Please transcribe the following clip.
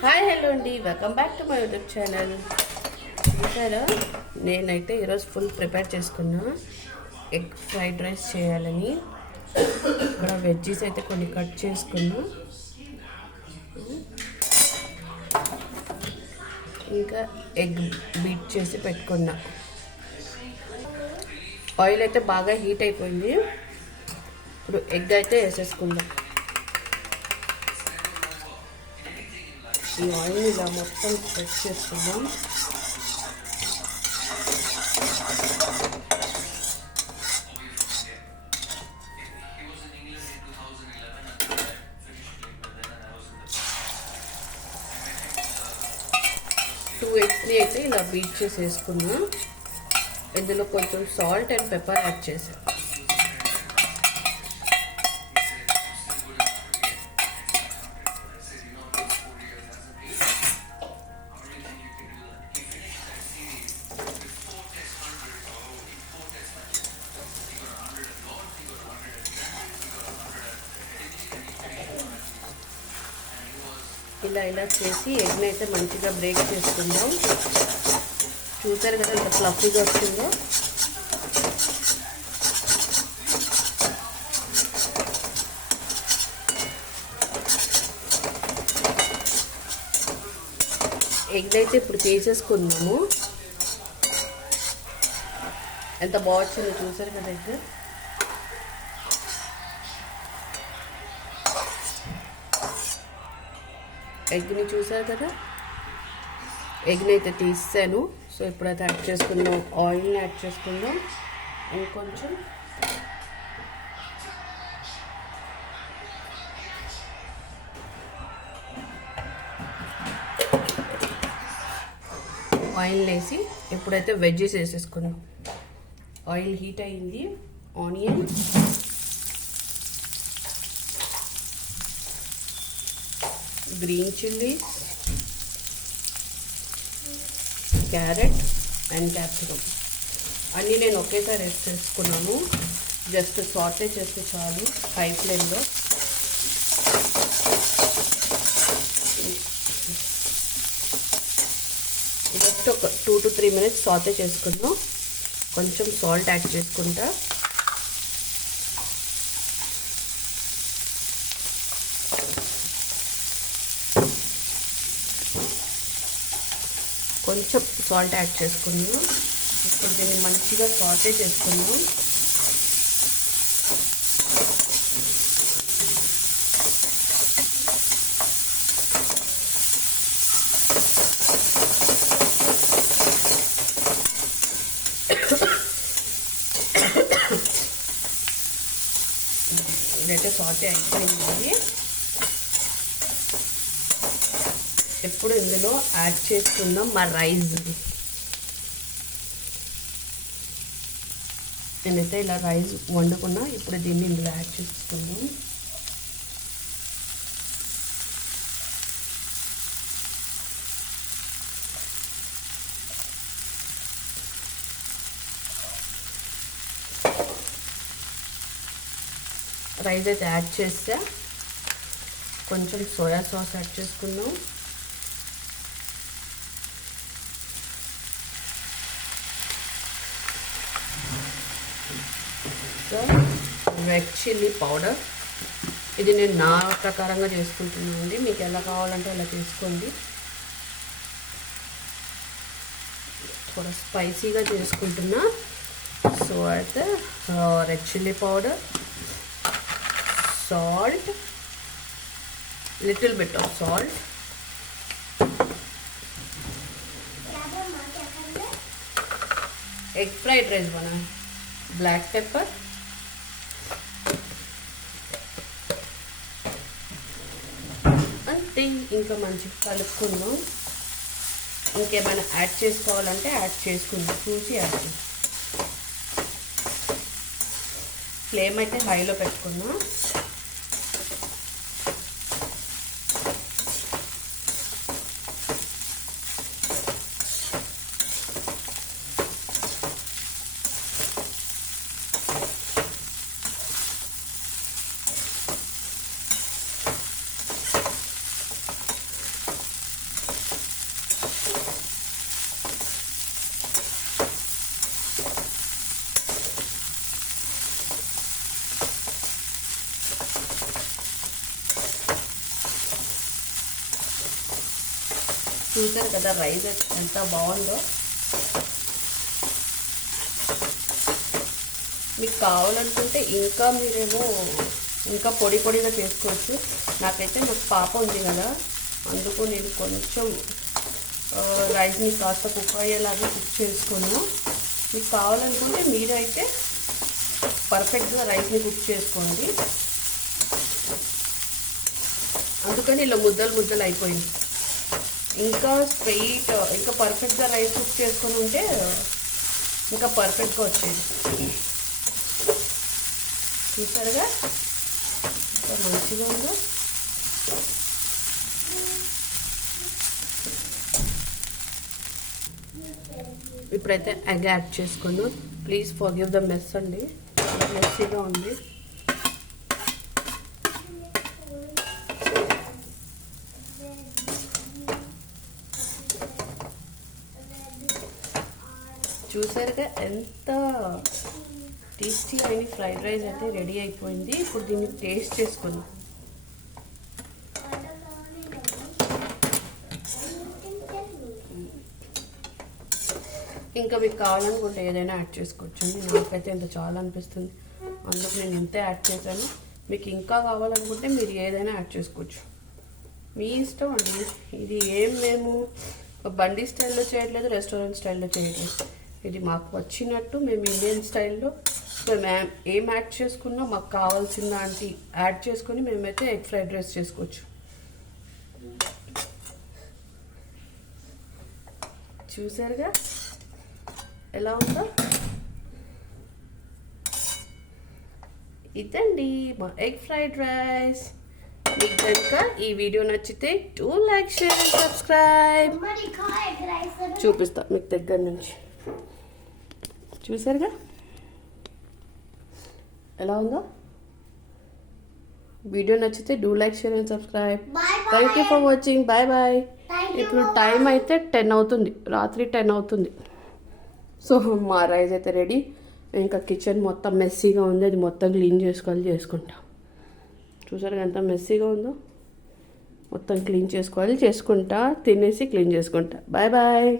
Hi hello అండి, welcome back to my YouTube channel. చూసారా, నేనైతే ఈరోజు ఫుల్ ప్రిపేర్ చేసుకున్నా ఎగ్ ఫ్రైడ్ రైస్ చేయాలని. ఇక్కడ వెజ్జీస్ అయితే కొన్ని కట్ చేసుకున్నా, ఇంకా ఎగ్ బీట్ చేసి పెట్టుకున్నా. ఆయిల్ అయితే బాగా హీట్ అయిపోయింది. ఇప్పుడు ఎగ్ అయితే వేసేసుకుందాం. ఈ ఆయిల్ ఇలా మొత్తం స్ప్రెడ్ చేసుకుందాం. టూ ఎగ్స్ని అయితే ఇలా బీట్ చేసి వేసుకున్నా. ఇందులో కొంచెం సాల్ట్ అండ్ పెప్పర్ యాడ్ చేసాను. ఇలా చేసి ఎగ్ని అయితే మంచిగా బ్రేక్ చేసుకుందాం. చూసారు కదా ఎంత ఫ్లఫీగా వస్తుందో. ఎగ్ అయితే ఇప్పుడు తీసేసుకుందాము. ఎంత బాగుందో చూసారు కదా ఎగ్. ఎగ్ని చూసారు కదా, ఎగ్ని అయితే తీసాను. సో ఇప్పుడైతే యాడ్ చేసుకుందాం, ఆయిల్ని యాడ్ చేసుకుందాం. ఇంకొంచెం ఆయిల్ వేసి ఇప్పుడైతే వెజ్జెస్ వేసేసుకుందాం. ఆయిల్ హీట్ అయింది. Onion, green chillies, carrot and capsicum అన్నీ నేను ఒకేసారి వేసేసుకున్నాను. జస్ట్ సాటే చేస్తే చాలు హై ఫ్లేమ్లో. జస్ట్ ఒక 2 to 3 minutes సాటే చేసుకున్నాం. కొంచెం సాల్ట్ యాడ్ చేసుకుంటా. కొంచెం సాల్ట్ యాడ్ చేసుకున్నాను. ఇప్పుడు దీన్ని మంచిగా సాటే చేసుకున్నాం. ఇదైతే సాటే అయిపోయింది. ఇప్పుడు ఇందులో యాడ్ చేసుకుందాం మా రైస్. నేనైతే ఇలా రైస్ వండుకున్నా. ఇప్పుడు దీన్ని ఇందులో యాడ్ చేసుకుందాం. రైస్ అయితే యాడ్ చేస్తే కొంచెం సోయా సాస్ యాడ్ చేసుకుందాం. రెడ్ చిల్లీ పౌడర్, ఇది నేను నా ప్రకారంగా చేసుకుంటున్నాను అండి. మీకు ఎలా కావాలంటే అలా చేసుకోండి. थोड़ा స్పైసీగా చేసుకుంటున్నా. సో అయితే red chilli powder, salt, little bit of salt, egg fried rice బనా, బ్లాక్ పెప్పర్, అంతే. ఇంకా మంచిగా కలుపుకుందాం. ఇంకేమైనా యాడ్ చేసుకోవాలంటే యాడ్ చేసుకుందాం, చూసి యాడ్ చేద్దాం. ఫ్లేమ్ అయితే హైలో పెట్టుకుందాం. చూసారు కదా రైస్ ఎంత బాగుందో. మీకు కావాలనుకుంటే ఇంకా మీరేమో ఇంకా పొడి పొడిగా చేసుకోవచ్చు. నాకు పాప ఉంది కదా, అందుకు నేను కొంచెం రైస్ని కాస్త కుక్ అయ్యేలాగా కుక్ చేసుకున్నాను. మీకు కావాలనుకుంటే మీరైతే పర్ఫెక్ట్గా రైస్ని కుక్ చేసుకోండి. అందుకని ఇలా ముద్దలు అయిపోయింది. ఇంకా స్ట్రెయిట్ ఇంకా పర్ఫెక్ట్గా రైస్ కుక్ చేసుకొని ఉంటే ఇంకా పర్ఫెక్ట్గా వచ్చేది. చూసారుగా ఇంకా మంచిగా ఉందో. ఇప్పుడైతే ఎగ్ యాడ్ చేసుకున్నాం. ప్లీజ్ ఫర్గివ్ ద మెస్ అండి, మెస్సీగా ఉంది. చూసారుగా ఎంత టేస్టీ అయిన ఫ్రైడ్ రైస్ అయితే రెడీ అయిపోయింది. ఇప్పుడు దీన్ని టేస్ట్ చేసుకుందాం. ఇంకా మీకు కావాలనుకుంటే ఏదైనా యాడ్ చేసుకోవచ్చు. నాకైతే ఇంత చాలా అనిపిస్తుంది, అందుకు నేను ఇంతే యాడ్ చేశాను. మీకు ఇంకా కావాలనుకుంటే మీరు ఏదైనా యాడ్ చేసుకోవచ్చు, మీ ఇష్టం అండి. ఇది మేము బండి స్టైల్లో చేయట్లేదు, రెస్టారెంట్ స్టైల్లో చేయట్లేదు. ఇది మాకు వచ్చినట్టు మేము ఇండియన్ స్టైల్లో మేము ఏం యాడ్ చేసుకున్నా మాకు కావాల్సిన దాంట్లో యాడ్ చేసుకొని మేమైతే ఎగ్ ఫ్రైడ్ రైస్ చేసుకోవచ్చు. చూసారుగా ఎలా ఉందో. ఇదండి మా ఎగ్ ఫ్రైడ్ రైస్. మీకు కనుక ఈ వీడియో నచ్చితే do like, share and subscribe. చూపిస్తా మీకు దగ్గర నుంచి. చూసారుగా ఎలా ఉందో. వీడియో నచ్చితే do like, share and subscribe. Thank you for watching. Bye bye. ఇప్పుడు టైం అయితే 10 అవుతుంది, రాత్రి 10 అవుతుంది. సో మా రైస్ అయితే రెడీ. ఇంకా కిచెన్ మొత్తం మెస్సీగా ఉంది, అది మొత్తం క్లీన్ చేసుకుంటాం. చూసారు ఎంత మెస్సీగా ఉందో. మొత్తం క్లీన్ చేసుకుంటా, తినేసి క్లీన్ చేసుకుంటా. Bye bye.